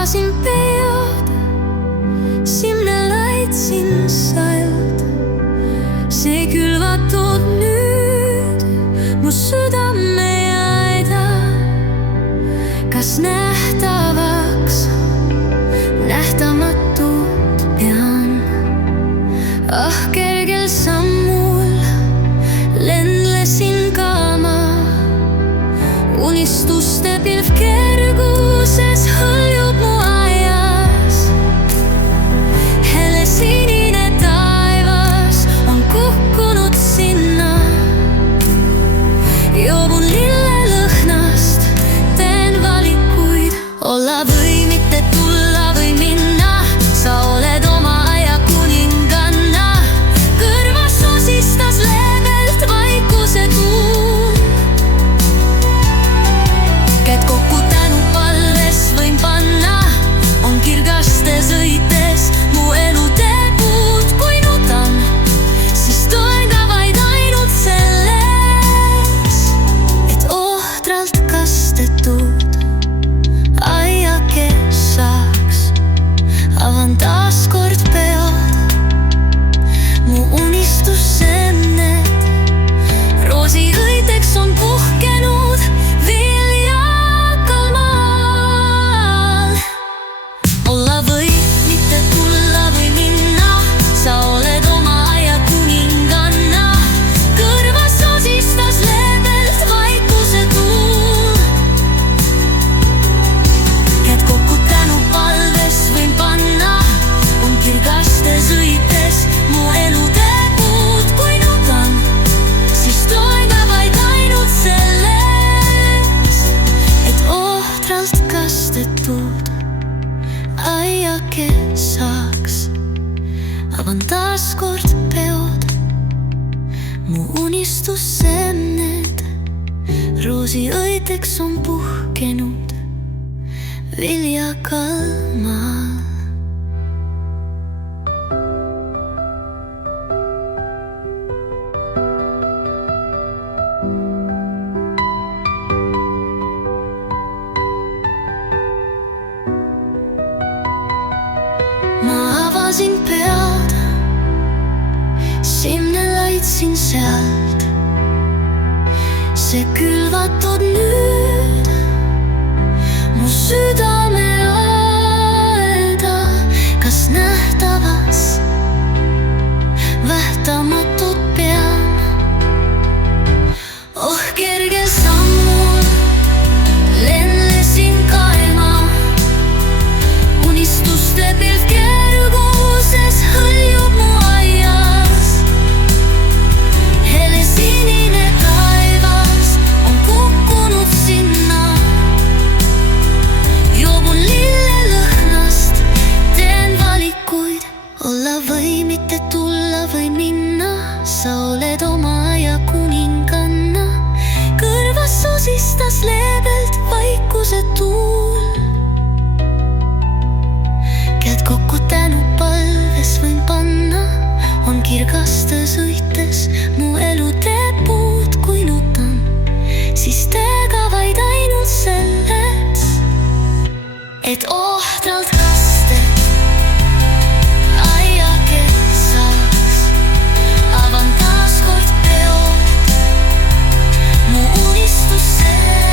avasin pead, sinna laitsin sajalt. See külvatud nüüd mu südame jääda, kas nähtavaks nähtamatut pean. Ah, kergel sammul lendlesin ka ma, unistuste pilv kerguses hõljub mu aias. Helesinine taevas on kukkunud sinna, joobun lillelõhnast, teen valikuid. Olla või mitte tulla või minna, sa oled oma aja kuninganna. Kõrvas sosistas leebelt vaikuse tuul. Käed kokku tänupalves võin panna, on kirgaste sõites mu elu teeb uut. Kui nutan, siis toen ka vaid ainult selleks, et ohtralt kastetud aiake saaks. Avan taas kord pead, mu unistussemned roosiõiteks on puhkenud viljakal maal. Olla või mitte tulla või minna, sa oled oma aja kuninganna. Kõrvas sosistas leebelt vaikuse tuul. Käed kokku tänupalves võin panna, on kirgaste sõites mu elu teeb uut. Kui nutan, siis toen ka vaid ainult selleks, et ohtralt kastetud aiake saaks. Avan taas kord peod, mu unistussemned roosiõiteks on puhkenud viljakal maal. Ma avasin pead, sinna laitsin sealt. See külvatud nüüd mu südame öelda, kas nähtavas vähtamatut pean. Oh, kergel sammul lendlesin kaema, unistuste pilv kerguses hõljub mu aias. Helesinine taevas on kukkunud sinna, joobun lillelõhnast, teen valikuid. Olla või mitte tulla või minna, sa oled oma aja kuninganna. Kõrvas sosistas leebelt vaikuse tuul. Käed kokku tänupalves võin panna, on kirgaste sõites mu elu teeb uut. Kui nutan, siis tee ka vaid ainult selleks, et ohtralt kastet aiake saaks. Avan taas kord peod, mu unistussemned